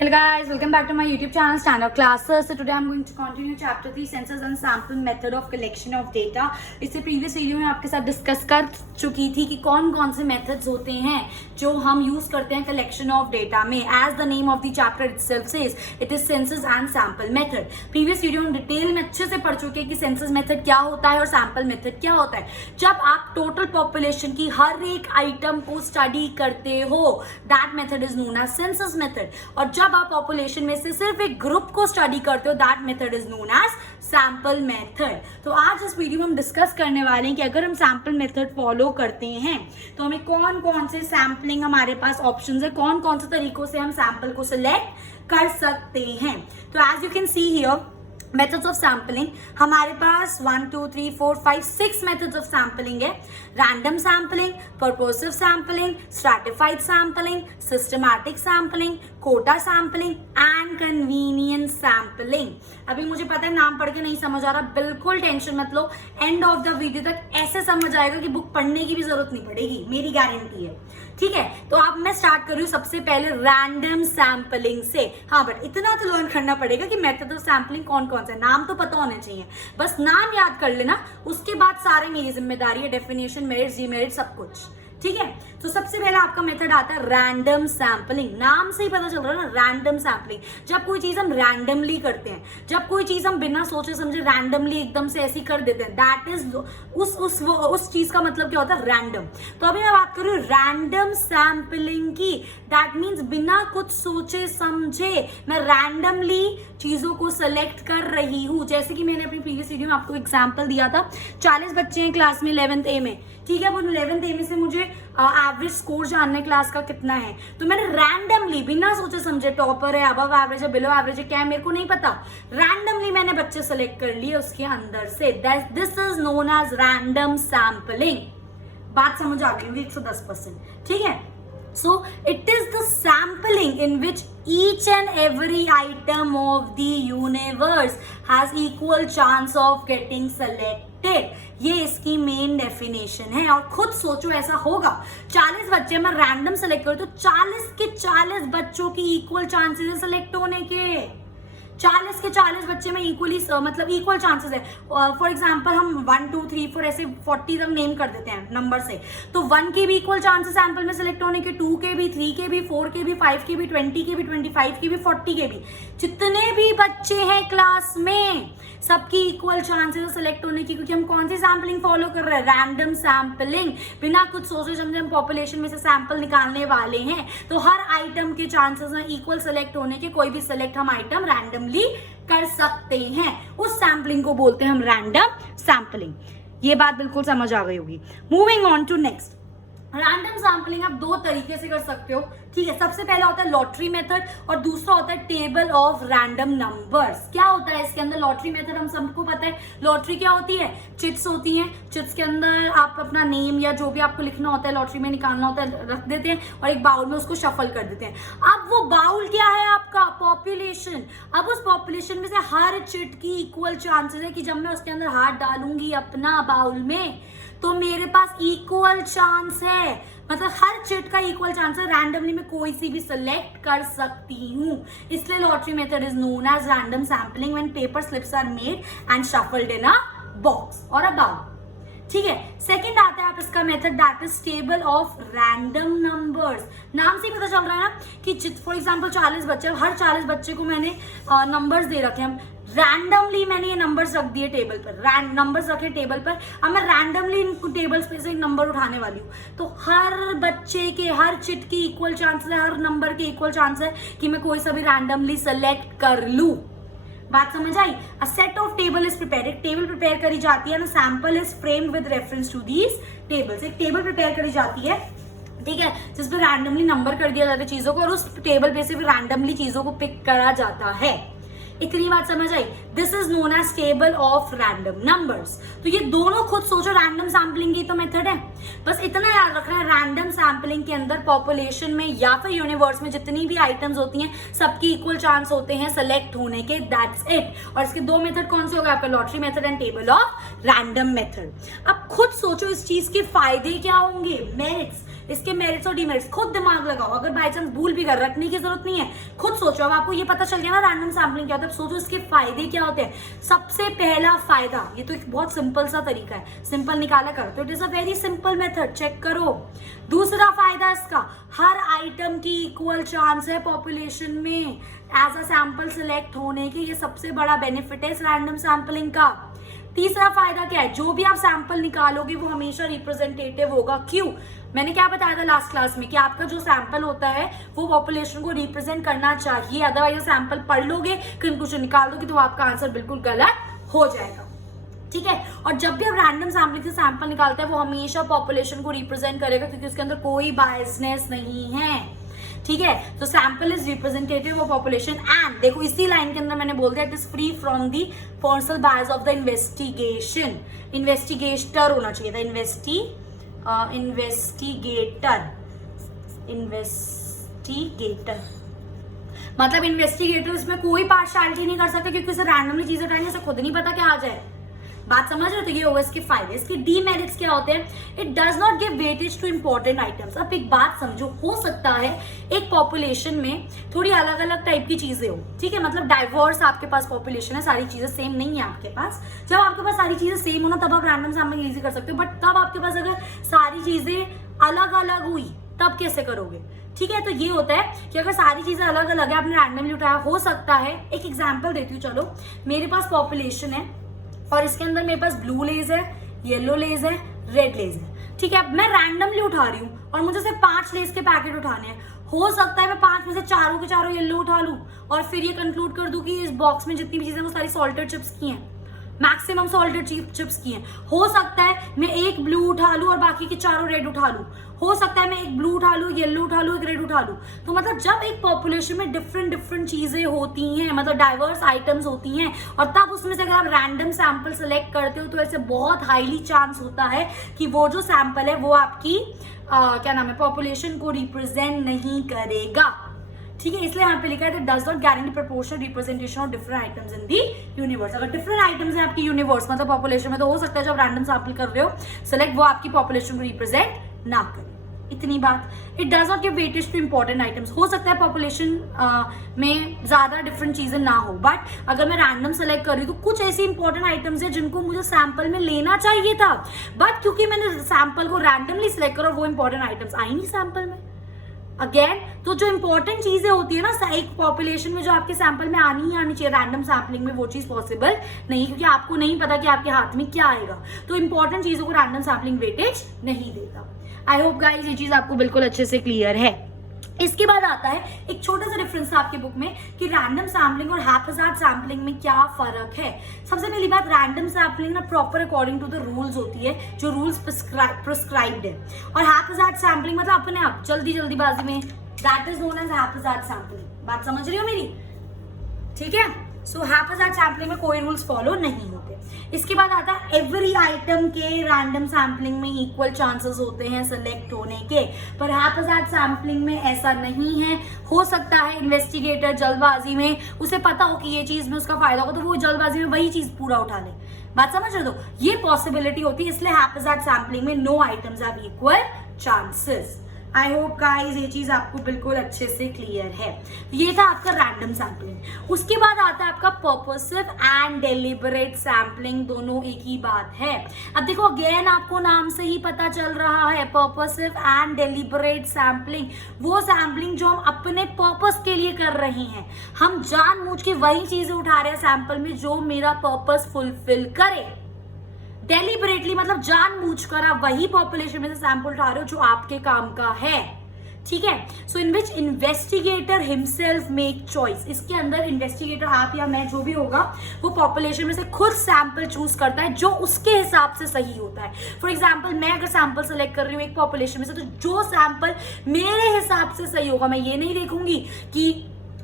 Hello guys, welcome back to my YouTube channel Standard Classes. So today I'm going to continue chapter 3 census and sample method of collection of data. इससे previous video में आपके साथ discuss कर चुकी थी कि कौन कौन से मेथड्स होते हैं जो हम यूज करते हैं कलेक्शन ऑफ डेटा में. As the name of the chapter itself says it is census and sample method. Previous video में डिटेल में अच्छे से पढ़ चुके हैं कि सेंसस मेथड क्या होता है और सैंपल मेथड क्या होता है. जब आप टोटल पॉपुलेशन की हर एक आइटम को स्टडी करते हो that method is known as census method. और जब आप पॉपुलेशन में से सिर्फ एक ग्रुप को स्टडी करते हो that method is known as sample method. तो आज इस वीडियो में हम डिस्कस करने वाले हैं कि अगर हम सैंपल मेथड फॉलो करते हैं तो हमें कौन कौन से सैम्पलिंग हमारे पास ऑप्शंस है, कौन कौन से तरीकों से हम सैंपल को सिलेक्ट कर सकते हैं. तो as you can see here methods of sampling हमारे पास 1 2 3 4 5 6 मेथड्स ऑफ सैम्पलिंग है. Random sampling, purposive sampling, stratified sampling, systematic sampling, quota sampling and convenience sampling. अभी मुझे पता है नाम पढ़ के नहीं समझ आ रहा, बिल्कुल टेंशन मत लो. एंड ऑफ द वीडियो तक ऐसे समझ आएगा कि बुक पढ़ने की भी जरूरत नहीं पड़ेगी, मेरी गारंटी है. ठीक है, तो अब मैं स्टार्ट कर रही हूँ सबसे पहले रैंडम सैम्पलिंग से. हाँ, बट इतना तो लर्न करना पड़ेगा कि मेथड ऑफ सैम्पलिंग कौन कौन से. नाम तो पता होने चाहिए, बस नाम याद कर लेना, उसके बाद सारे मेरी जिम्मेदारी है. डेफिनेशन, मेरिट्स, डीमेरिट्स, सब कुछ. ठीक है, तो सबसे पहले आपका मेथड आता है रैंडम सैम्पलिंग. नाम से ही पता चल रहा है ना, रैंडम सैम्पलिंग. जब कोई चीज हम रैंडमली करते हैं, जब कोई चीज हम बिना सोचे समझे रैंडमली एकदम से ऐसी कर देते हैं, दैट इज उस चीज का मतलब क्या होता है, रैंडम. तो अभी मैं बात कर रही हूँ रैंडम सैम्पलिंग की. दैट मीन्स बिना कुछ सोचे समझे मैं रैंडमली चीजों को सेलेक्ट कर रही हूँ. जैसे कि मैंने अपनी प्रीवियस वीडियो में आपको एग्जांपल दिया था, 40 बच्चे हैं क्लास में 11th ए में. ठीक है, वो 11th ए में से मुझे एवरेज स्कोर जानने क्लास का कितना है, तो मैंने रैंडमली बिना सोचे समझे, टॉपर है, अबव एवरेज है, बिलो एवरेज है, क्या है मेरे को नहीं पता, रैंडमली मैंने बच्चे सेलेक्ट कर लिए उसके अंदर से. This is known as random sampling. बात समझ आ गई 110%. ठीक है, so it is the sampling in which each and every item of the universe has equal chance of getting selected. ये इसकी मेन डेफिनेशन है. और खुद सोचो ऐसा होगा, 40 बच्चे मैं रैंडम सेलेक्ट करूं तो 40 के 40 बच्चों की इक्वल चांसेस है सेलेक्ट होने के. 40 के 40 बच्चे में इक्वली मतलब इक्वल चांसेस है. फॉर एग्जांपल हम 1 2 3 4 ऐसे 40 तक नेम कर देते हैं नंबर से, तो 1 के भी इक्वल चांसेस सैंपल में सेलेक्ट होने के, 2 के भी, 3 के भी, 4 के भी, 5 के भी, 20 के भी, 25 के भी, 40 के भी. जितने भी बच्चे हैं क्लास में सबकी इक्वल चांसेस है सेलेक्ट होने की, क्योंकि हम कौन सी सैम्पलिंग फॉलो कर रहे हैं, रैंडम सैम्पलिंग. बिना कुछ सोचे समझे हम पॉपुलेशन में से सैंपल निकालने वाले हैं, तो हर आइटम के चांसेस हैं इक्वल सेलेक्ट होने के. कोई भी सेलेक्ट हम आइटम रैंडमली कर सकते हैं. उस सैम्पलिंग को बोलते हैं हम रैंडम सैम्पलिंग. ये बात बिल्कुल समझ आ गई होगी. Moving on to next. Random sampling आप दो तरीके से कर सकते हो. ठीक है, सबसे पहला होता है लॉटरी मेथड और दूसरा होता है टेबल ऑफ रैंडम नंबर्स. क्या होता है इसके अंदर लॉटरी मेथड, हम सबको पता है लॉटरी क्या होती है, चिट्स होती हैं. चिट्स के अंदर आप अपना नेम या जो भी आपको लिखना होता है लॉटरी में निकालना होता है रख देते हैं और एक बाउल में उसको शफल कर देते हैं. अब वो बाउल क्या है आपका, पॉपुलेशन. अब उस पॉपुलेशन में से हर चिट की इक्वल चांसेस है कि जब मैं उसके अंदर हाथ डालूंगी अपना बाउल में तो मेरे पास इक्वल चांस है, मतलब हर चिट का इक्वल चांस है. रैंडमली मैं कोई सी भी सिलेक्ट कर सकती हूँ. इसलिए lottery method is known as random sampling when paper slips are made and shuffled in a box or a bowl. ठीक है, सेकंड आता है आप इसका method that is table of random numbers. नाम से ही पता चल रहा है ना कि फॉर एग्जांपल 40 बच्चे, हर 40 बच्चे को मैंने नंबर्स दे रखे हैं. रैंडमली मैंने ये नंबर्स रख दिए टेबल पर, नंबर्स रखे टेबल पर. अब मैं रैंडमली इन टेबल्स पे से एक नंबर उठाने वाली हूँ, तो हर बच्चे के, हर चिट की इक्वल चांसेस है, हर नंबर के इक्वल चांस है कि मैं कोई सा भी रैंडमली सेलेक्ट कर लूं. बात समझ आई. A set of table is prepared. एक टेबल प्रिपेयर करी जाती है ना, sample is framed with reference to these tables. एक टेबल प्रिपेयर करी जाती है, ठीक है, जिसपे रैंडमली नंबर कर दिया जाता है चीजों को और उस टेबल पे से फिर रैंडमली चीजों को पिक करा जाता है. इतनी बात समझ आई. This is known as table of random numbers. तो ये दोनों खुद सोचो, रैंडम सैम्पलिंग की तो मेथड है। बस इतना याद रखना है, रैंडम सैम्पलिंग के अंदर पॉपुलेशन में या फिर यूनिवर्स में जितनी भी आइटम्स होती हैं सबकी इक्वल चांस होते हैं सेलेक्ट होने के, दैट्स इट। और इसके दो मेथड कौन से हो गए आपका, lottery method and table of random method. अब खुद सोचो इस चीज के फायदे क्या होंगे, मेरिट्स, इसके मेरिट्स और डिमेरिट्स खुद दिमाग लगाओ। अगर बाय चांस भूल भी कर, रखने की जरूरत नहीं है, खुद सोचो। अब आपको ये पता चल गया ना रैंडम सैम्पलिंग क्या होता है, सोचो इसके फायदे क्या होते हैं। सबसे पहला फायदा, ये तो एक बहुत सिंपल सा तरीका है, सिंपल निकाला करो तो it is a very simple method, check करो। दूसरा फायदा इसका, हर आइटम की इक्वल चांस है पॉपुलेशन में एज अ सैंपल सिलेक्ट होने की, ये सबसे बड़ा बेनिफिट है इस रैंडम सैम्पलिंग का। तीसरा फायदा क्या है, जो भी आप सैंपल निकालोगे वो हमेशा रिप्रेजेंटेटिव होगा। क्यों, मैंने क्या बताया था लास्ट क्लास में कि आपका जो सैंपल होता है वो पॉपुलेशन को रिप्रेजेंट करना चाहिए, अदरवाइज सैंपल पढ़ लोगे, कंक्लूजन निकाल दोगे तो आपका आंसर बिल्कुल गलत हो जाएगा। ठीक है, और जब भी आप रैंडम सैम्पलिंग से सैंपल निकालते हैं वो हमेशा पॉपुलेशन को रिप्रेजेंट करेगा क्योंकि उसके अंदर कोई बायसनेस नहीं है। ठीक है, तो sample is representative of population and देखो इसी लाइन के अंदर मैंने बोल दिया it is free from the personal bias of the investigation. Investigator होना चाहिए था, इन्वेस्टिगेटर मतलब इन्वेस्टिगेटर इसमें कोई पार्शियलिटी नहीं कर सकता क्योंकि उसे रैंडमली चीजें उठाएंगे, उसे खुद नहीं पता क्या आ जाए। बात समझ रहे हो, तो ये होगा इसके फायदे। इसके डीमेरिट्स क्या होते हैं, it does not give weightage two important items. अब एक बात समझो, हो सकता है एक पॉपुलेशन में थोड़ी अलग अलग टाइप की चीजें हो, ठीक है, मतलब डाइवर्स आपके पास पॉपुलेशन है, सारी चीजें सेम नहीं है आपके पास। जब आपके पास सारी चीजें सेम हो ना तब आप रैंडम सैम्पलिंग इजी कर सकते हो, बट तब आपके पास अगर सारी चीजें अलग अलग हुई तब कैसे करोगे। ठीक है, तो ये होता है कि अगर सारी चीजें अलग अलग है, आपने रैंडमली उठाया, हो सकता है, एक एग्जांपल देती हूँ, चलो मेरे पास पॉपुलेशन है और इसके अंदर मेरे पास ब्लू लेज है, येलो लेज है, रेड लेज है। ठीक है, अब मैं रैंडमली उठा रही हूँ और मुझे सिर्फ 5 लेज के पैकेट उठाने हैं। हो सकता है मैं 5 में से चारों के चारों येलो उठा लूं और फिर ये कंक्लूड कर दूं कि इस बॉक्स में जितनी भी चीजें वो सारी सॉल्टेड चिप्स की हैं, मैक्सिमम सॉल्टेड चिप्स की हैं। हो सकता है मैं एक ब्लू उठा लूं और बाकी के चारों रेड उठा लूं। हो सकता है मैं एक ब्लू उठा लूं, येलो उठा लूं, एक रेड उठा लूं। तो मतलब जब एक पॉपुलेशन में डिफरेंट चीजें होती हैं, मतलब डाइवर्स आइटम्स होती हैं, और तब उसमें से अगर आप रैंडम सैंपल सेलेक्ट करते हो तो ऐसे बहुत हाईली चांस होता है कि वो जो सैंपल है वो आपकी क्या नाम है, पॉपुलेशन को रिप्रेजेंट नहीं करेगा। ठीक है, इसलिए यहाँ पे लिखा है does not guarantee proportional representation of different items in the universe. अगर डिफरेंट आइटम्स हैं आपकी यूनिवर्स मतलब पॉपुलेशन में, तो हो सकता है जब रैंडम सैंपल कर रहे हो सेलेक्ट, वो आपकी पॉपुलेशन को रिप्रेजेंट ना करे। इतनी बात। It does not give weightage two important items. हो सकता है पॉपुलेशन में ज्यादा डिफरेंट चीजें ना हो, बट अगर मैं रैंडम सेलेक्ट कर रही हूँ तो कुछ ऐसी इंपॉर्टेंट आइटम्स है जिनको मुझे सैंपल में लेना चाहिए था, बट क्योंकि मैंने सैंपल को रैंडमली सिलेक्ट करा, वो इंपॉर्टेंट आइटम्स आई नहीं सैंपल में। अगेन, तो जो इंपॉर्टेंट चीजें होती है ना एक पॉपुलेशन में, जो आपके सैंपल में आनी ही आनी चाहिए, रैंडम सैम्पलिंग में वो चीज पॉसिबल नहीं, क्योंकि आपको नहीं पता कि आपके हाथ में क्या आएगा। तो इंपॉर्टेंट चीजों को रैंडम सैम्पलिंग वेटेज नहीं देता। आई होप गाइस ये चीज आपको बिल्कुल अच्छे से क्लियर है। इसके बाद आता है एक छोटा सा डिफरेंस था आपके बुक में कि रैंडम सैम्पलिंग और हैप्पीजार्ड सैम्पलिंग में क्या फर्क है। सबसे पहली बात, रैंडम सैम्पलिंग ना proper according to the rules होती है, जो रूल्स प्रिस्क्राइब्ड है, और हैप्पीजार्ड सैम्पलिंग मतलब अपने आप जल्दीबाजी में, that is known as haphazard sampling. बात समझ रही हो मेरी? ठीक है, सो हैप्पीजार्ड सैम्पलिंग में कोई रूल्स फॉलो नहीं होते। इसके बाद आता है एवरी आइटम के रैंडम सैम्पलिंग में इक्वल चांसेस होते हैं सेलेक्ट होने के, पर हैप्पीजार्ड सैम्पलिंग में ऐसा नहीं है। हो सकता है इन्वेस्टिगेटर जल्दबाजी में, उसे पता हो कि ये चीज में उसका फायदा होगा, तो वो जल्दबाजी में वही चीज पूरा उठा ले। बात समझ रहे हो? ये पॉसिबिलिटी होती है, इसलिए हैप्पीजार्ड सैम्पलिंग में no items have equal chances. I hope guys ये चीज आपको बिल्कुल अच्छे से क्लियर है। ये था आपका रैंडम सैम्पलिंग। उसके बाद आता है आपका पर्पसिव एंड डेलिबरेट सैम्पलिंग, दोनों एक ही बात है। अब देखो अगेन आपको नाम से ही पता चल रहा है, पर्पसिव एंड डेलिबरेट सैम्पलिंग, वो सैम्पलिंग जो हम अपने पर्पस के लिए कर रहे हैं, हम जानबूझ के वही चीजें उठा रहे हैं सैंपल में जो मेरा पर्पस फुलफिल करे। डेलिबरेटली मतलब जानबूझकर आप वही पॉपुलेशन में से सैंपल उठा रहे हो जो आपके काम का है। ठीक है, सो इन विच इन्वेस्टिगेटर हिमसेल्फ मेक चॉइस। इसके अंदर इन्वेस्टिगेटर, आप या मैं जो भी होगा, वो पॉपुलेशन में से खुद सैंपल चूज करता है जो उसके हिसाब से सही होता है। फॉर एग्जाम्पल, मैं अगर सैंपल सेलेक्ट कर रही हूँ एक पॉपुलेशन में से, तो जो सैंपल मेरे हिसाब से सही होगा, मैं ये नहीं देखूंगी कि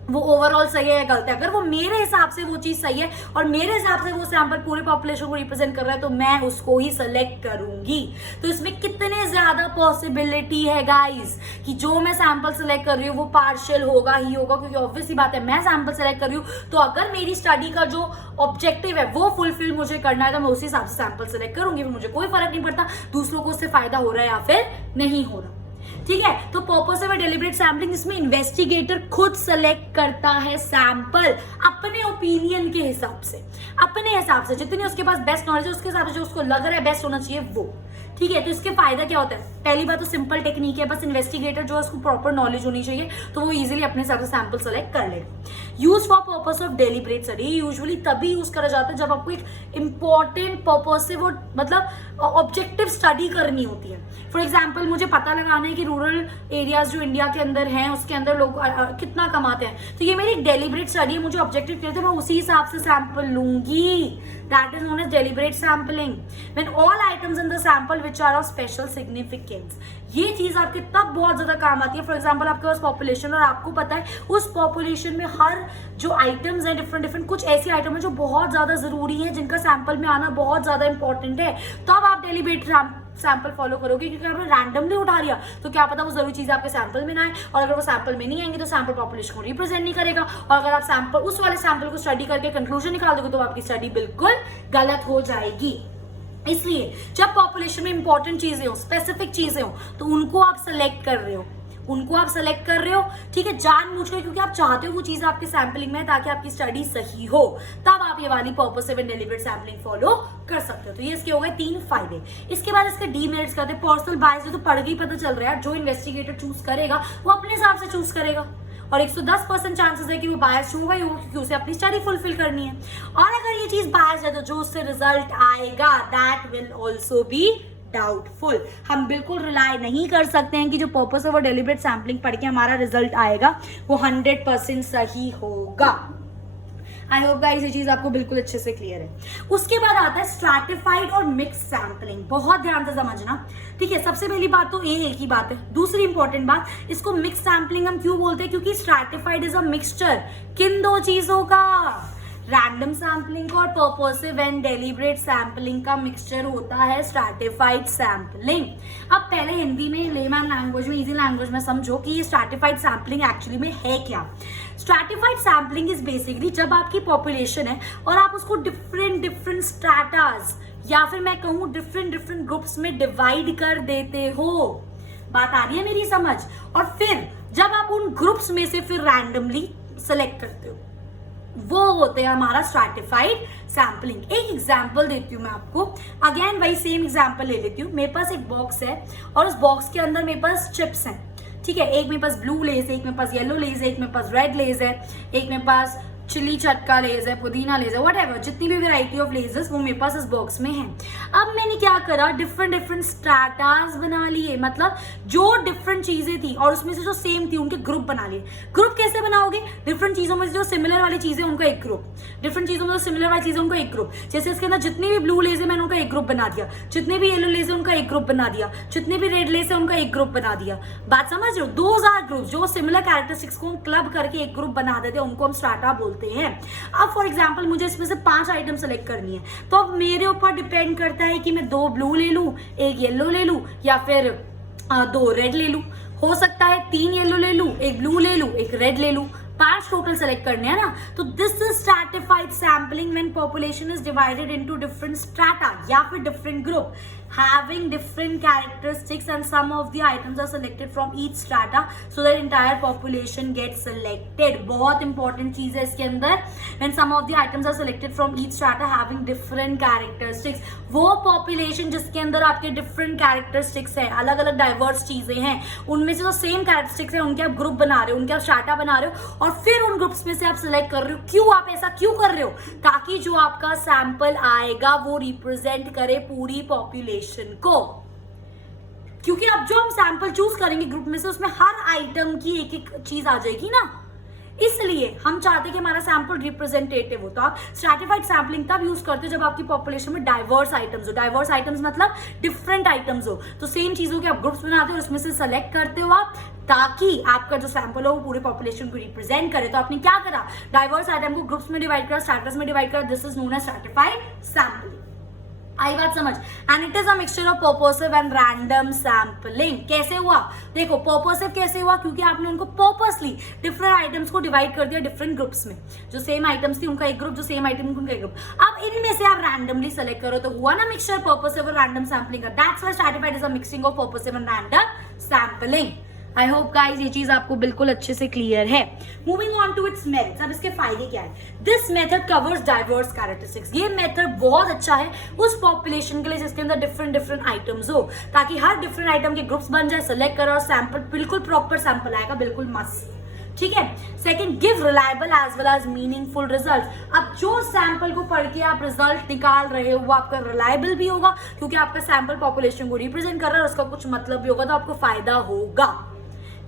वो ओवरऑल सही है या गलत है। अगर वो मेरे हिसाब से वो चीज सही है और मेरे हिसाब से वो सैंपल पूरे पॉपुलेशन को रिप्रेजेंट कर रहा है तो मैं उसको ही सेलेक्ट करूंगी। तो इसमें कितने ज्यादा पॉसिबिलिटी है गाइस कि जो मैं सैंपल सेलेक्ट कर रही हूँ वो पार्शियल होगा ही होगा, क्योंकि ऑब्वियस ही बात है मैं सैंपल सेलेक्ट कर रही हूँ तो अगर मेरी स्टडी का जो ऑब्जेक्टिव है वो फुलफिल मुझे करना है तो मैं उसी हिसाब से सैंपल सेलेक्ट करूंगी। फिर मुझे कोई फर्क नहीं पड़ता दूसरों को उससे फायदा हो रहा है या फिर नहीं हो रहा। ठीक है, तो पर्पस ऑफ डेलिब्रेट सैम्पलिंग इसमें इन्वेस्टिगेटर खुद सेलेक्ट करता है सैंपल अपने ओपिनियन के हिसाब से, अपने हिसाब से जितनी उसके पास बेस्ट नॉलेज है उसके हिसाब से जो उसको लग रहा है बेस्ट होना चाहिए वो। ठीक है, तो इसके फायदा क्या होता है? पहली बात तो सिंपल टेक्निक है, बस इन्वेस्टिगेटर जो है उसको प्रॉपर नॉलेज होनी चाहिए तो वो इजीली अपने हिसाब से सैंपल सेलेक्ट कर लेगा। Use for purpose of deliberate study usually तभी यूज करा जाता है जब आपको एक इंपॉर्टेंट पर्पस से वो मतलब ऑब्जेक्टिव स्टडी करनी होती है। फॉर एग्जाम्पल मुझे पता लगाना है कि रूरल एरियाज जो इंडिया के अंदर हैं उसके अंदर लोग कितना कमाते हैं, तो ये मेरी एक डेलिब्रेट स्टडी है, मुझे ऑब्जेक्टिव क्लियर है, मैं उसी हिसाब से सैंपल लूंगी। That is known as deliberate sampling. When all items in the sample which are of special significance. ये चीज आपके तब बहुत ज्यादा काम आती है। फॉर एग्जाम्पल आपके पास पॉपुलेशन और आपको पता है उस पॉपुलेशन में हर जो आइटम्स हैं डिफरेंट डिफरेंट, कुछ ऐसी आइटम है जो बहुत ज्यादा जरूरी है जिनका सैंपल में आना बहुत ज्यादा इंपॉर्टेंट है, तब आप डेलिब्रेट सैंपल फॉलो करोगे। क्योंकि आपने रैंडमली उठा लिया तो क्या पता वो जरूरी चीज आपके सैंपल में ना आए, और अगर वो सैंपल में नहीं आएंगे तो सैंपल पॉपुलेशन को रिप्रेजेंट नहीं करेगा, और अगर आप सैंपल उस वाले सैंपल को स्टडी करके कंक्लूजन निकाल दोगे तो आपकी स्टडी बिल्कुल गलत हो जाएगी। इसलिए जब पॉपुलेशन में इंपॉर्टेंट चीजें हो, स्पेसिफिक चीजें हो, तो उनको आप सेलेक्ट कर रहे हो, ठीक है, जानबूझकर, क्योंकि आप चाहते हो वो चीज आपके सैंपलिंग में ताकि आपकी स्टडी सही हो, तब आप ये वाली purposive and deliberate sampling follow कर सकते हो। तो ये इसके हो गए 3 फायदे। इसके बाद इसके डीमेरिट्स करते हैं। पर्सनल बायस तो पढ़ के ही पता चल रहा है, जो इन्वेस्टिगेटर चूज करेगा वो अपने हिसाब से चूज करेगा और 110% चांसेस है कि वो बायस होगा ही होगा क्योंकि उसे अपनी स्टडी फुलफिल करनी है। और अगर ये चीज बायस है तो जो उससे रिजल्ट आएगा that will also be doubtful. हम बिल्कुल रिलाय नहीं कर सकते हैं कि जो पर्पस ऑफ डेलिब्रेट सैंपलिंग पढ़ के हमारा रिजल्ट आएगा वो 100% सही होगा। आई होप गाइस ये चीज आपको बिल्कुल अच्छे से क्लियर है। उसके बाद आता है स्ट्रैटिफाइड और मिक्स सैंपलिंग। बहुत ध्यान से समझना, ठीक है। सबसे पहली बात तो एक ही बात है। दूसरी इंपॉर्टेंट बात, इसको मिक्स सैंपलिंग हम क्यों बोलते हैं? क्योंकि स्ट्रैटिफाइड इज अ मिक्सचर किन 2 चीजों का, रैंडम सैंपलिंग और पर्पसिव एंड डेलिब्रेट सैंपलिंग का मिक्सचर होता है स्ट्रैटिफाइड सैंपलिंग। अब पहले हिंदी में, लेमैन लैंग्वेज में, इजी लैंग्वेज में समझो कि ये स्ट्रैटिफाइड सैंपलिंग एक्चुअली में है क्या। स्ट्रैटिफाइड सैंपलिंग इज बेसिकली जब आपकी पॉपुलेशन है और आप उसको डिफरेंट स्ट्रैटास या फिर मैं कहूँ डिफरेंट ग्रुप्स में डिवाइड कर देते हो। बात आ रही है मेरी समझ? और फिर जब आप उन ग्रुप्स में से फिर रैंडमली सेलेक्ट करते हो, वो होते हैं हमारा स्ट्रैटिफाइड सैंपलिंग। एक एग्जांपल देती हूँ मैं आपको, अगेन वही सेम एग्जांपल ले लेती हूँ। मेरे पास एक बॉक्स है और उस बॉक्स के अंदर मेरे पास चिप्स हैं, ठीक है। एक मेरे पास ब्लू लेज है, एक मेरे पास येलो लेज है, एक मेरे पास रेड लेज है, एक मेरे पास चिली चटका लेज है, पुदीना लेज है, व्हाटएवर, जितनी भी वैरायटी ऑफ लेजेस वो मेरे पास इस बॉक्स में है। अब मैंने क्या करा, डिफरेंट स्ट्रैटास बना लिए, मतलब जो डिफरेंट चीजें थी और उसमें से जो सेम थी उनके ग्रुप बना लिए। ग्रुप कैसे बनाओगे? डिफरेंट चीजों में से जो सिमिलर वाली चीजें उनका एक ग्रुप, डिफरेंट चीजों में जो सिमिलर वाली चीजें उनका एक ग्रुप। जैसे इसके अंदर जितनी भी ब्लू लेज है मैंने उनका एक ग्रुप बना दिया, जितने भी येलो लेज है उनका एक ग्रुप बना दिया, जितने भी रेड लेज है उनका एक ग्रुप बना दिया। बात समझ रहे हो? 2 ग्रुप जो सिमिलर कैरेक्टरिस्टिक्स को क्लब करके एक ग्रुप बना देते हैं उनको हम स्ट्रैटा बोलते हैं। अब फॉर एग्जाम्पल मुझे इसमें से 5 आइटम सेलेक्ट करनी है, तो अब मेरे ऊपर डिपेंड करता है कि मैं 2 ब्लू ले लूं, 1 येलो ले लूं या फिर 2 रेड ले लूं। हो सकता है 3 येलो ले लूं, 1 ब्लू ले लूं, 1 रेड ले लूं, 5 टोटल सेलेक्ट करने हैं ना। तो this is stratified sampling when population is divided into different strata या फिर different group having different characteristics and some of the items are selected from each strata so that entire population gets selected। बहुत important चीज है इसके अंदर, when some of the items are selected from each strata having different characteristics, वो population जिसके अंदर आपके different characteristics है, अलग अलग diverse चीजें हैं, उनमें से जो same characteristics है उनके आप ग्रुप बना रहे हो, उनके आप strata बना रहे हो और फिर उन ग्रुप्स में से आप select कर रहे हो। क्यों आप ऐसा क्यों कर रहे हो? ताकि जो आपका सैंपल आएगा वो रिप्रेजेंट करे पूरी पॉपुलेशन को। क्योंकि अब जो हम सैंपल चूज करेंगे ग्रुप में से उसमें हर आइटम की एक चीज आ जाएगी ना, इसलिए हम चाहते हैं कि हमारा सैंपल रिप्रेजेंटेटिव हो। तो आप स्ट्रैटिफाइड सैम्पलिंग तब यूज करते हो जब आपकी पॉपुलेशन में डाइवर्स आइटम्स हो। डाइवर्स आइटम्स मतलब डिफरेंट आइटम्स हो। तो सेम चीजों के आप ग्रुप्स बनाते हो और उसमें से सेलेक्ट करते हो आप, ताकि आपका जो सैंपल हो वो पूरे पॉपुलेशन को रिप्रेजेंट करे। तो आपने क्या करा, डाइवर्स आइटम को ग्रुप्स में डिवाइड करा, स्ट्रैटस में डिवाइड करा। This is known as stratified sampling. आई बात समझ। And it is a mixture of purposive and random sampling. कैसे हुआ, देखो पर्पसिव कैसे हुआ, क्योंकि आपने उनको पर्पसली डिफरेंट आइटम्स को डिवाइड कर दिया डिफरेंट ग्रुप्स में। जो सेम आइटम्स थी उनका एक ग्रुप, जो सेम आइटम उनका एक ग्रुप। अब इनमें से आप रैंडमली सेलेक्ट करो, तो हुआ ना मिक्सचर पर्पसिव और रैंडम सैम्पलिंग का। That's why stratified is a mixing of purposive and random sampling. I hope guys ये चीज आपको बिल्कुल अच्छे से क्लियर है। Moving on to its merits, अब इसके फायदे क्या है। This method covers diverse characteristics. ये मेथड बहुत अच्छा है उस पॉपुलेशन के लिए जिसके अंदर डिफरेंट आइटम्स हो, ताकि हर डिफरेंट आइटम के ग्रुप्स बन जाए, सेलेक्ट करो और सैंपल बिल्कुल प्रॉपर सैंपल आएगा, बिल्कुल मस्त। ठीक है। Second, give reliable as well as meaningful result. अब जो सैंपल को पढ़ के आप रिजल्ट निकाल रहे हो वो आपका रिलायबल भी होगा, क्योंकि आपका सैंपल पॉपुलेशन को रिप्रेजेंट कर रहा है और उसका कुछ मतलब भी होगा, तो आपको फायदा होगा।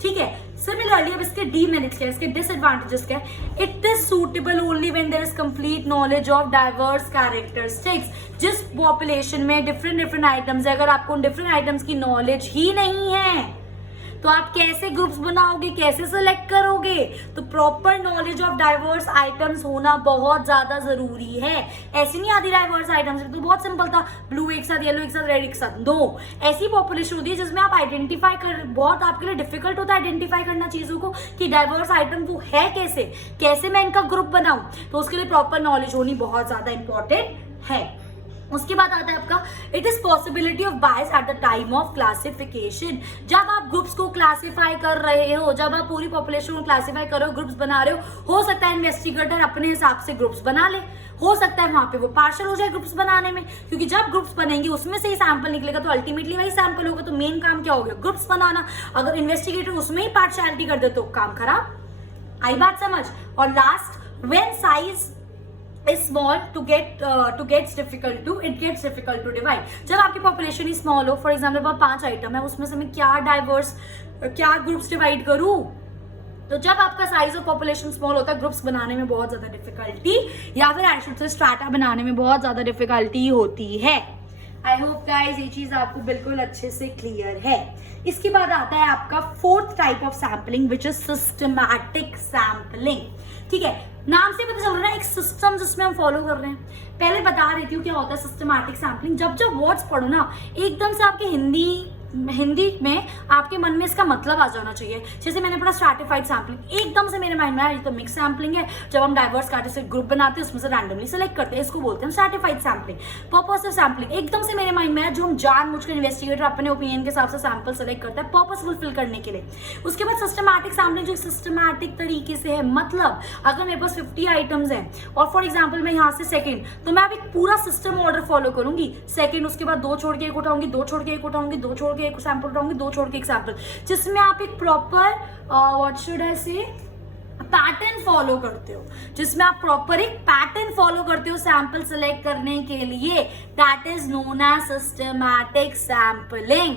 ठीक है। सिमिलरली अब इसके डीमेरिट्स क्या है, इसके डिसएडवांटेजेस क्या है। It is suitable only when there is complete knowledge of diverse characteristics. जिस पॉपुलेशन में डिफरेंट आइटम्स है, अगर आपको उन डिफरेंट आइटम्स की नॉलेज ही नहीं है तो आप कैसे ग्रुप्स बनाओगे, कैसे सेलेक्ट करोगे। तो proper knowledge of diverse items होना बहुत ज्यादा जरूरी है। ऐसी नहीं आती डाइवर्स आइटम्स, तो बहुत सिंपल था, ब्लू एक साथ, येलो एक साथ, रेड एक साथ। दो ऐसी पॉपुलेशन होती है जिसमें आप आइडेंटिफाई कर, बहुत आपके लिए डिफिकल्ट होता है आइडेंटिफाई करना चीजों को कि डाइवर्स आइटम वो है कैसे मैं इनका ग्रुप बनाऊं। तो उसके लिए प्रॉपर नॉलेज होनी बहुत ज्यादा इंपॉर्टेंट है। उसके बाद आता है आपका it is possibility of bias at the time of classification. जब आप ग्रुप्स को क्लासिफाई कर रहे हो, जब आप पूरी पॉपुलेशन को क्लासिफाई कर रहे हो, ग्रुप्स बना रहे हो सकता है इन्वेस्टिगेटर अपने हिसाब से ग्रुप्स बना ले, हो सकता है वहां पे वो पार्शियल हो जाए ग्रुप्स बनाने में, क्योंकि जब ग्रुप्स बनेंगे उसमें से ही सैंपल निकलेगा, तो अल्टीमेटली वही सैंपल होगा। तो मेन काम क्या हो गया, ग्रुप्स बनाना। अगर इन्वेस्टिगेटर उसमें ही पार्शियलिटी कर दे तो काम खराब। आई बात समझ। और last, when size is small it gets difficult to divide। जब आपकी पॉपुलेशन ही स्मॉल हो, फॉर एग्जाम्पल 5 आइटम है, उसमें से मैं क्या ग्रुप्स डिवाइड करूं। तो जब आपका साइज ऑफ पॉपुलेशन स्मॉल होता है, ग्रुप्स बनाने में बहुत ज्यादा डिफिकल्टी, या फिर आई शुड से स्ट्रैटा बनाने में बहुत ज्यादा डिफिकल्टी होती है। आई होप गाइज ये चीज आपको बिल्कुल अच्छे से क्लियर है। इसके बाद आता है आपका fourth type of sampling which is systematic sampling. ठीक है, नाम से पता चल रहा है एक सिस्टम जिसमें हम फॉलो कर रहे हैं। पहले बता देती हूँ क्या होता है सिस्टमैटिक सैम्पलिंग। जब वर्ड्स पढ़ो ना, एकदम से आपके हिंदी में आपके मन में इसका मतलब आ जाना चाहिए। जैसे मैंने पढ़ा स्ट्रैटिफाइड सैम्पलिंग, एकदम से मेरे माइंड में आया ये तो मिक्स सैम्पलिंग है। जब हम डाइवर्स कैरेक्टरिस्टिक ग्रुप बनाते हैं उसमें से रैंडमली सेलेक्ट करते हैं, इसको बोलते हैं स्ट्रैटिफाइड सैम्पलिंग। पर्पसिव सैम्पलिंग एकदम से मेरे माइंड में आया, जो हम जानबूझकर इन्वेस्टिगेटर अपने ओपिनियन के हिसाब से सैंपल सेलेक्ट करता है पर्पस फुलफिल करने के लिए। उसके बाद सिस्टमैटिक सैम्पलिंग, जो सिस्टमैटिक तरीके से है, मतलब अगर मेरे पास 50 आइटम्स हैं और फॉर एग्जाम्पल मैं यहाँ से सेकेंड, तो मैं अब एक पूरा सिस्टम ऑर्डर फॉलो करूंगी। सेकेंड, उसके बाद 2 छोड़ के एक उठाऊंगी, 2 छोड़ के एक उठाऊंगी, 2 छोड़ के एक सैंपल उठाऊंगी, 2 छोड़ के एक सैंपल, जिसमें आप एक प्रॉपर व्हाट शुड आई से पैटर्न फॉलो करते हो, जिसमें आप प्रॉपर एक पैटर्न फॉलो करते हो सैंपल सेलेक्ट करने के लिए। That is known as systematic sampling.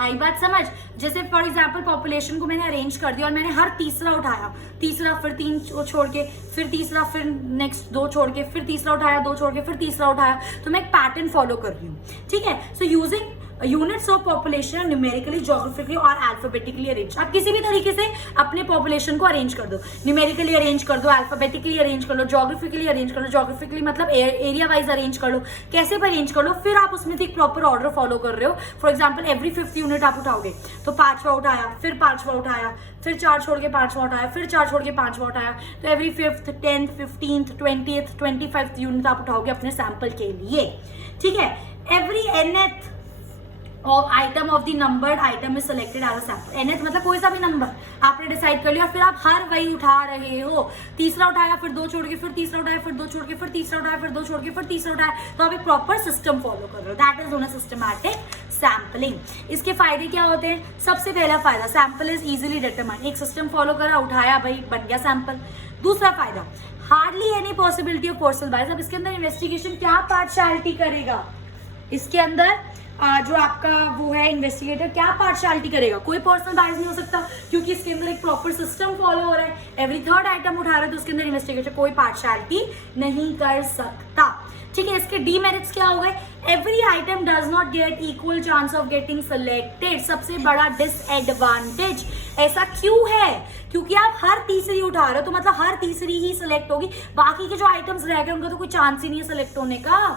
आई बात समझ। जैसे फॉर एग्जाम्पल पॉपुलेशन को मैंने अरेंज कर दिया और मैंने हर तीसरा उठाया, तीसरा फिर 3 छोड़ के, फिर तीसरा, फिर नेक्स्ट 2 छोड़ के, फिर तीसरा उठाया, 2 छोड़ के, फिर तीसरा उठाया, तो मैं एक पैटर्न फॉलो कर रही हूँ। ठीक है। So using units of population numerically, geographically और अल्फाबेटिकली अरेंज। आप किसी भी तरीके से अपने पॉपुलेशन को अरेंज कर दो, न्यूमेरिकली अरेंज कर दो, अल्फाबेटिकली अरेंज कर लो, ज्योग्राफिकली अरेंज कर लो, ज्योग्राफिकली मतलब एरिया वाइज अरेंज कर लो, कैसे भी अरेंज कर लो। फिर आप उसमें से एक प्रॉपर ऑर्डर फॉलो कर रहे हो। For example every 5th unit आप उठाओगे, तो 5वां उठाया, फिर 5वां उठाया, फिर 4 छोड़ के 5वां उठाया, फिर 4 छोड़ के 5वां उठाया, तो every 5th, 10th, 15th, 20th, 25th unit आप उठाओगे अपने सैंपल के लिए। ठीक है। Every nth item of the numbered item is selected as a sample. nth मतलब कोई सा भी नंबर आपने डिसाइड कर लिया, फिर आप हर वही उठा रहे हो। तीसरा उठाया, फिर 2 छोड़ के, फिर तीसरा उठाया, फिर 2 छोड़ के, फिर तीसरा उठाया, फिर 2 छोड़ के, फिर तीसरा उठाया, तो आप एक प्रॉपर सिस्टम फॉलो कर रहे हो। That is known as systematic sampling. इसके फायदे क्या होते हैं। सबसे पहला फायदा, सैंपल इज इजीली डिटरमाइंड। एक सिस्टम फॉलो करा, उठाया, भाई बन गया सैंपल। दूसरा फायदा, hardly any possibility of personal bias. अब इसके अंदर इन्वेस्टिगेशन क्या पार्शियलिटी करेगा, इसके अंदर जो आपका वो है इन्वेस्टिगेटर क्या पार्शियलिटी करेगा, कोई पर्सनल बायस नहीं हो सकता क्योंकि इसके अंदर एक प्रॉपर सिस्टम फॉलो हो रहा है। एवरी थर्ड आइटम उठा रहा है तो उसके अंदर इन्वेस्टिगेटर कोई पार्शियलिटी नहीं कर सकता। ठीक है, इसके डीमेरिट्स क्या हो गए, every item does not get equal chance of getting selected. सबसे बड़ा डिसएडवांटेज ऐसा क्यों है, क्योंकि आप हर तीसरी उठा रहे हो तो मतलब हर तीसरी ही सिलेक्ट होगी, बाकी के जो आइटम्स रह गए उनका तो कोई चांस ही नहीं है सिलेक्ट होने का।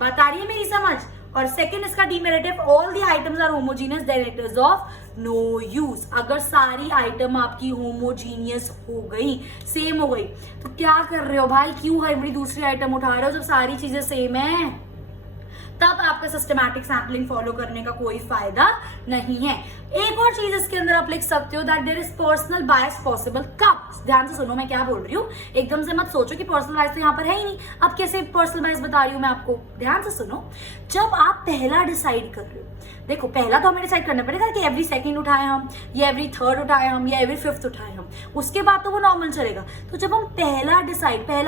बात आ रही है मेरी समझ। और सेकंड इसका demerit, all the items are homogeneous then it is of no use. अगर सारी आइटम आपकी होमोजीनियस हो गई, सेम हो गई, तो क्या कर रहे हो भाई, क्यों हर बड़ी दूसरी आइटम उठा रहे हो जब सारी चीजें सेम है। तब आपका सिस्टमैटिक सैम्पलिंग फॉलो करने का कोई फायदा नहीं है। एक और चीज इसके अंदर आप लिख सकते हो that there is personal bias possible. कब, ध्यान से सुनो मैं क्या बोल रही हूँ, एकदम से मत सोचो कि पर्सनल बायस तो यहाँ पर है ही नहीं, अब कैसे पर्सनल बायस बता रही हूँ मैं आपको। ध्यान से सुनो, जब आप पहला डिसाइड कर रहे हो, देखो पहला तो हमें डिसाइड करना पड़ेगा कि एवरी सेकंड उठाए हम, या एवरी थर्ड उठाए हम, या एवरी फिफ्थ उठाए हम, उसके बाद तो वो नॉर्मल चलेगा। तो जब हम पहला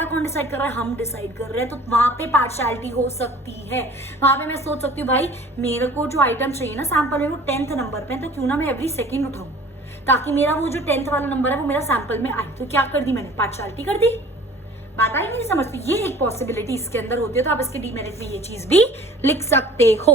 कौन डिसाइड कर रहा है, हम डिसाइड कर रहे हैं, तो वहां पे पार्शियलिटी हो सकती है। वहां पे मैं सोच सकती हूँ भाई मेरे को जो आइटम चाहिए ना सैंपल में वो 10th नंबर पे, तो क्यों ना मैं एवरी सेकंड उठाऊं ताकि मेरा वो जो 10th वाला नंबर है वो मेरा सैंपल में आए। तो क्या कर दी मैंने, पार्शियलिटी कर दी। बात आई मेरी समझ। तो ये एक पॉसिबिलिटी इसके अंदर होती है, तो आप इसके डीमेरिट में ये चीज भी लिख सकते हो।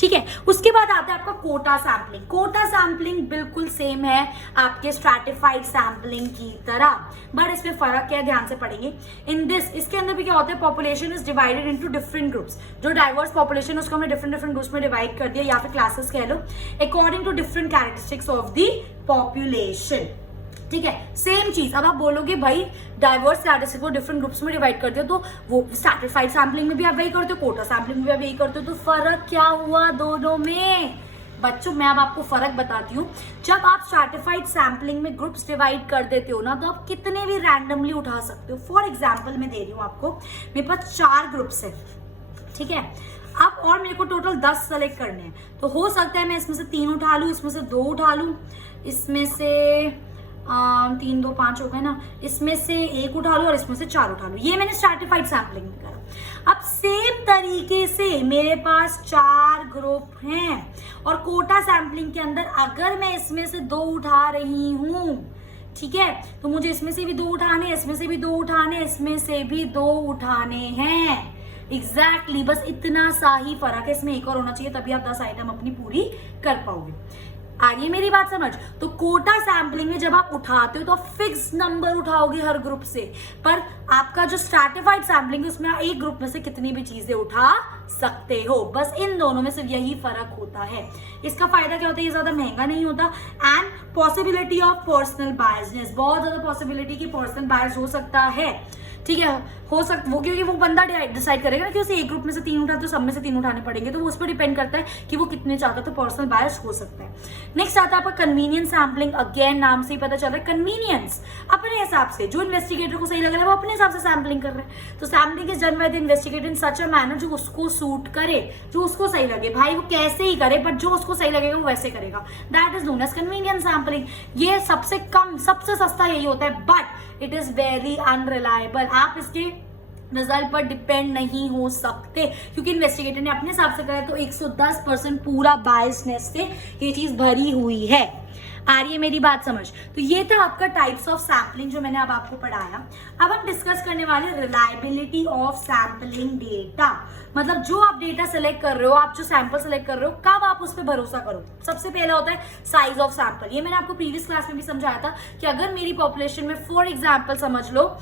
ठीक है, उसके बाद आता है आपका कोटा सैम्पलिंग। कोटा सैम्पलिंग बिल्कुल सेम है आपके स्ट्रैटिफाइड सैम्पलिंग की तरह, बट इसमें फर्क क्या है ध्यान से पढ़ेंगे। इन दिस, इसके अंदर भी क्या होता है, population is divided into different groups. जो डाइवर्स पॉपुलेशन उसको हमने डिफरेंट ग्रुप्स में डिवाइड कर दिया, या फिर क्लासेस कह लो, according to different characteristics of the population. ठीक है, सेम चीज। अब आप बोलोगे भाई डाइवर्स स्टैटिस्टिक्स को डिफरेंट ग्रुप्स में डिवाइड करते हो, तो वो स्ट्रैटिफाइड सैम्पलिंग में भी आप वही करते हो, कोटा सैम्पलिंग में भी आप यही करते हो, तो फर्क क्या हुआ दोनों में। बच्चों मैं अब आपको फर्क बताती हूँ। जब आप स्ट्रैटिफाइड सैम्पलिंग में ग्रुप्स डिवाइड कर देते हो ना, तो आप कितने भी रैंडमली उठा सकते हो। फॉर एग्जाम्पल मैं दे रही हूँ आपको, मेरे पास 4 ग्रुप्स है, ठीक है, अब और मेरे को टोटल 10 सेलेक्ट करने हैं, तो हो सकता है मैं इसमें से 3 उठा लूँ, इसमें से 2 उठा लूँ, इसमें से 3 2 5 हो गए ना, इसमें से 1 उठा लो और इसमें से 4 उठा लो। ये मैंने स्ट्रैटिफाइड सैम्पलिंग में करा। अब सेम तरीके से मेरे पास 4 ग्रुप हैं और कोटा सैम्पलिंग के अंदर अगर मैं इसमें से 2 उठा रही हूं, ठीक है, तो मुझे इसमें से भी 2 उठाने, इसमें से भी 2 उठाने, इसमें से भी 2 उठाने हैं। एग्जैक्टली बस इतना सा ही फर्क है, इसमें एक और होना चाहिए, तभी आप 10 आइटम अपनी पूरी कर पाओगे। आ रही है मेरी बात समझ। तो कोटा सैम्पलिंग में जब आप उठाते हो तो आप फिक्स नंबर उठाओगे हर ग्रुप से, पर आपका जो स्ट्रैटिफाइड सैम्पलिंग है उसमें आप एक ग्रुप में से कितनी भी चीजें उठा सकते हो। बस इन दोनों में सिर्फ यही फर्क होता है। इसका फायदा क्या होता है, ये ज्यादा महंगा नहीं होता, and possibility of personal biasness, बहुत ज्यादा पॉसिबिलिटी की पर्सनल बायस हो सकता है। ठीक है, हो सकता वो, क्योंकि वो बंदा डिसाइड करेगा ना कि उसे एक ग्रुप में से 3 उठा तो सब में से 3 उठाने पड़ेंगे, तो वो उस पर डिपेंड करता है कि वो कितने चाहता है, तो पर्सनल बायस हो सकता है। नेक्स्ट आता है आपका कन्वीनियंस सैम्पलिंग। अगेन नाम से ही पता चल रहा है कन्वीनियंस, अपने हिसाब से जो इन्वेस्टिगेटर को सही लग रहा है वो अपने हिसाब से सैम्पलिंग कर रहे हैं। तो sampling is done by the investigator in such a manner, जो उसको सूट करे, जो उसको सही लगे, भाई वो कैसे ही करे बट जो उसको सही लगेगा वो वैसे करेगा, that is known as convenience sampling. ये सबसे कम, सबसे सस्ता यही होता है, but it is very unreliable. आप इसके रिजल्ट पर डिपेंड नहीं हो सकते, क्योंकि इन्वेस्टिगेटर ने अपने हिसाब से करा तो 110% पूरा बायसनेस से ये चीज भरी हुई है। आ रही है मेरी बात समझ। तो ये था आपका टाइप्स ऑफ सैम्पलिंग जो मैंने अब आपको पढ़ाया। अब हम डिस्कस करने वाले रिलायबिलिटी ऑफ सैम्पलिंग डेटा, मतलब जो आप डेटा सेलेक्ट कर रहे हो, आप जो सैंपल सेलेक्ट कर रहे हो, कब आप उस पर भरोसा करो। सबसे पहला होता है साइज ऑफ सैंपल। ये मैंने आपको प्रीवियस क्लास में भी समझाया था कि अगर मेरी पॉपुलेशन में फॉर एग्जाम्पल समझ लो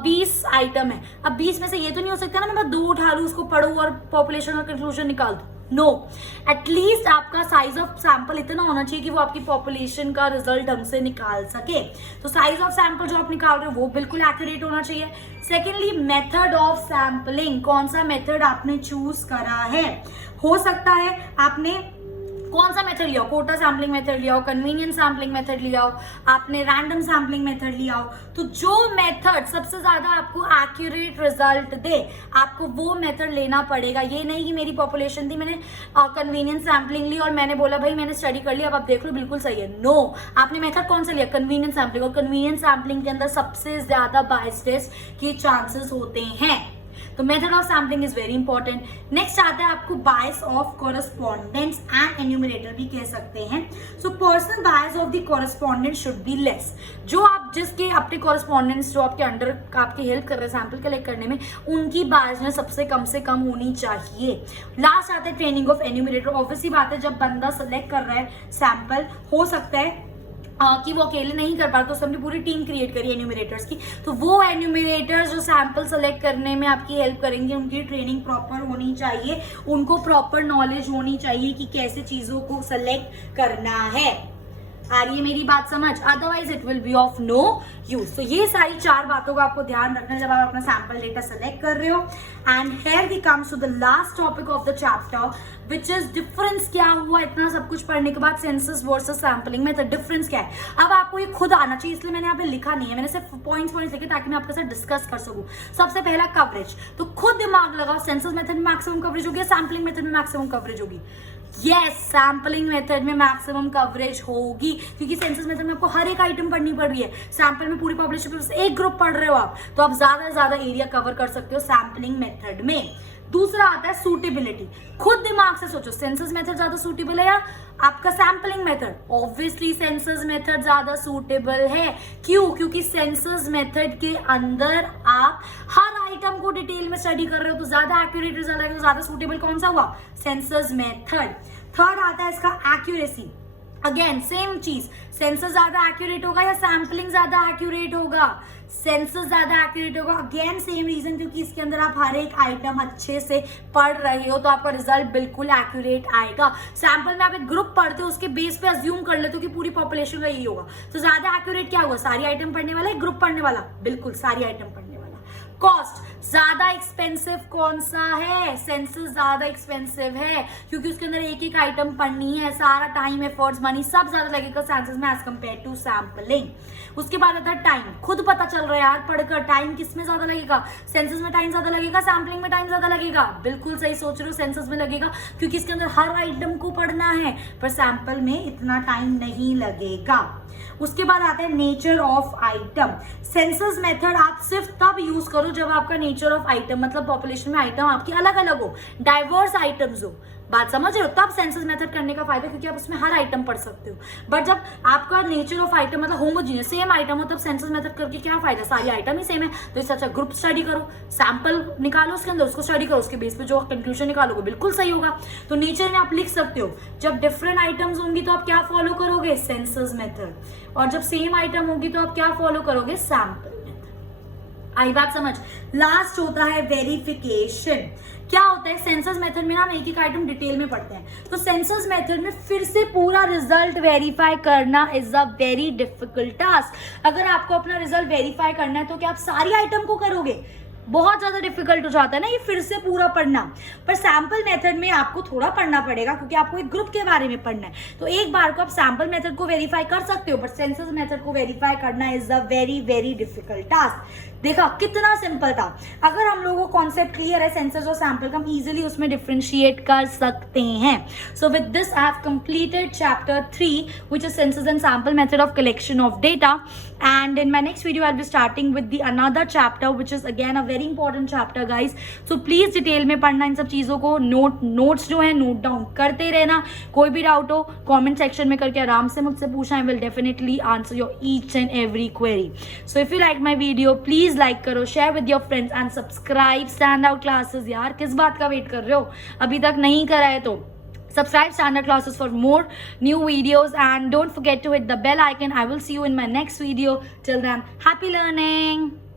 20 आइटम है, अब 20 में से ये तो नहीं हो सकता ना मैं 2 उठा लूँ, उसको पढ़ूँ और पॉपुलेशन का कंक्लूजन निकाल दूँ। नो, एटलीस्ट आपका साइज ऑफ सैंपल इतना होना चाहिए कि वो आपकी पॉपुलेशन का रिजल्ट ढंग से निकाल सके। तो साइज ऑफ सैंपल जो आप निकाल रहे हो वो बिल्कुल एक्यूरेट होना चाहिए। सेकेंडली मेथड ऑफ सैंपलिंग, कौन सा मेथड आपने चूज करा है। हो सकता है आपने कौन सा मेथड लिया हो, कोटा सैम्पलिंग मेथड लिया हो, कन्वीनियंस सैम्पलिंग मेथड लिया हो, आपने रैंडम सैम्पलिंग मेथड लिया हो, तो जो मेथड सबसे ज्यादा आपको एक्यूरेट रिजल्ट दे आपको वो मेथड लेना पड़ेगा। ये नहीं कि मेरी पॉपुलेशन थी, मैंने कन्वीनियंस सैम्पलिंग ली और मैंने बोला भाई मैंने स्टडी कर लिया अब आप देख लो बिल्कुल सही है। नो, आपने मेथड कौन सा लिया, कन्वीनियंस सैम्पलिंग, और कन्वीनियंस सैम्पलिंग के अंदर सबसे ज्यादा बायस्ड के चांसेस होते हैं। तो method of sampling is very important. Next आता है आपको बायस ऑफ कॉरेस्पॉन्डेंस एंड एन्यूमरेटर भी कह सकते हैं। So personal bias of the correspondent should be less. जो आप जिसके अपने कॉरेस्पॉन्डेंट्स जो आपके अंडर आपकी हेल्प कर रहे हैं सैंपल कलेक्ट करने में, उनकी बायसनेस सबसे कम से कम होनी चाहिए। लास्ट आता है ट्रेनिंग ऑफ एन्यूमरेटर। ऑब्वियसली बात है, जब बंदा सेलेक्ट कर रहा है सैंपल, हो सकता है कि वो अकेले नहीं कर पाता, तो उसने अपनी पूरी टीम क्रिएट करी एन्यूमरेटर्स की, तो वो एन्यूमरेटर्स जो सैंपल सेलेक्ट करने में आपकी हेल्प करेंगे, उनकी ट्रेनिंग प्रॉपर होनी चाहिए, उनको प्रॉपर नॉलेज होनी चाहिए कि कैसे चीजों को सेलेक्ट करना है। आ रही है मेरी बात समझ? Otherwise it will be of no use. तो ये सारी 4 बातों का आपको ध्यान रखना जब आप अपना सैंपल डेटा सेलेक्ट कर रहे हो। And here we comes to the last topic of the chapter, which is difference. क्या हुआ इतना सब कुछ पढ़ने के बाद सेंसस वर्सेस सैंपलिंग में, तो डिफरेंस क्या है अब आपको ये खुद आना चाहिए, इसलिए मैंने यहाँ पे लिखा नहीं है, मैंने सिर्फ पॉइंट्स लिखे ताकि मैं आपके साथ डिस्कस कर सकूं। सबसे पहला कवरेज, तो खुद दिमाग लगाओ, सेंसस मेथड में मैक्सिमम कवरेज होगी, सैंपलिंग मेथड में मैक्सिमम कवरेज होगी? यस, सैंपलिंग मेथड में मैक्सिमम कवरेज होगी, क्योंकि सेंसस मेथड में आपको हर एक आइटम पढ़नी पड़ रही है। सैंपल में पूरी पॉपुलेशन एक ग्रुप पढ़ रहे हो आप, तो आप ज्यादा से ज्यादा एरिया कवर कर सकते हो सैंपलिंग मेथड में। दूसरा आता है सूटेबिलिटी। खुद दिमाग से सोचो, सेंसस मेथड ज्यादा सूटेबल है या आपका sampling method? Obviously census method ज्यादा सूटेबल है। क्यों? क्योंकि सेंसस मेथड के अंदर आप हर आइटम को डिटेल में स्टडी कर रहे हो, तो ज्यादा एक्यूरेट रिजल्ट आएगा। तो ज्यादा सूटेबल कौन सा हुआ? Census method. थर्ड आता है इसका एक्यूरेसी। अगेन सेम चीज, सेंसस ज्यादा एक्यूरेट होगा या सैंपलिंग ज्यादा एक्यूरेट होगा? सेंसस ज्यादा एक्यूरेट होगा। अगेन सेम रीजन, क्योंकि इसके अंदर आप हर एक आइटम अच्छे से पढ़ रहे हो, तो आपका रिजल्ट बिल्कुल एक्यूरेट आएगा। सैंपल में आप एक ग्रुप पढ़ते हो, उसके बेस पे अज्यूम कर लेते हो कि पूरी पॉपुलेशन का यही होगा, तो ज्यादा एक्यूरेट क्या होगा? सारी आइटम पढ़ने वाला, एक ग्रुप पढ़ने वाला? बिल्कुल सारी आइटम पढ़ने वाला। कॉस्ट, ज्यादा एक्सपेंसिव कौन सा है? सेंसस ज्यादा एक्सपेंसिव है, क्योंकि उसके अंदर एक एक आइटम पढ़नी है, सारा टाइम, एफर्ट्स, मनी सब ज्यादा लगेगा सेंसस में एज कम्पेयर टू सैंपलिंग। उसके बाद आता है टाइम। खुद पता चल रहा है यार पढ़कर, टाइम किस में ज्यादा लगेगा? सेंसस में टाइम ज्यादा लगेगा, सैंपलिंग में टाइम ज्यादा लगेगा? बिल्कुल सही सोच रहे हो, सेंसस में लगेगा, क्योंकि इसके अंदर हर आइटम को पढ़ना है, पर सैंपल में इतना टाइम नहीं लगेगा। उसके बाद आता है nature of item. Census method आप सिर्फ तब यूज करो जब आपका नेचर ऑफ आइटम, मतलब पॉपुलेशन में आइटम आपकी अलग अलग हो, डाइवर्स आइटम्स हो। बात समझ रहे हो? तब सेंसस मेथड करने का फायदा, क्योंकि आप उसमें हर आइटम पढ़ सकते हो। बट जब आपका नेचर ऑफ आइटम मतलब होमोजीनियस सेम आइटम हो, तब सेंसस मेथड करके क्या फायदा? सारी आइटम ही सेम है, तो इससे अच्छा ग्रुप स्टडी करो, सैंपल निकालो उसके अंदर, उसको स्टडी करो, उसके बेस पे जो कंक्लूजन निकालोगे बिल्कुल सही होगा। तो नेचर में आप लिख सकते हो, जब डिफरेंट आइटम्स होंगी तो आप क्या फॉलो करोगे? Census method. और जब सेम आइटम होगी तो आप क्या फॉलो करोगे? Sample method. आई बात समझ? लास्ट होता है वेरिफिकेशन। क्या होता है सेंसस मेथड में ना, हम एक एक आइटम डिटेल में पढ़ते हैं, तो सेंसस मेथड में फिर से पूरा रिजल्ट वेरीफाई करना is a very difficult task. अगर आपको अपना रिजल्ट वेरीफाई करना है तो क्या आप सारी आइटम को करोगे? बहुत ज्यादा डिफिकल्ट हो जाता है ना ये फिर से पूरा पढ़ना। पर सैंपल मेथड में आपको थोड़ा पढ़ना पड़ेगा, क्योंकि आपको एक ग्रुप के बारे में पढ़ना है, तो एक बार को आप सैंपल मेथड को वेरीफाई कर सकते हो, बट सेंसस मेथड को वेरीफाई करना is a very very difficult task. देखा कितना सिंपल था। अगर हम लोगों को कॉन्सेप्ट क्लियर है सेंसस और सैंपल का, हम इजीली उसमें डिफरेंशिएट कर सकते हैं। So with this I have completed chapter 3 which is census and sample method of collection of data, and in my next video I will be starting with the another chapter which is again a very important chapter guys. So please detail में पढ़ना इन सब चीजों को, notes जो है note down करते रहना। कोई भी डाउट हो कॉमेंट सेक्शन में करके आराम से मुझसे पूछना, I will definitely answer your each and every query. So if you like my video please like करो, share with your friends and subscribe Stand Out Classes. यार किस बात का वेट कर रहे हो? अभी तक नहीं करा है तो subscribe standard classes for more new videos, and don't forget to hit the bell icon. I will see you in my next video. Till then, happy learning.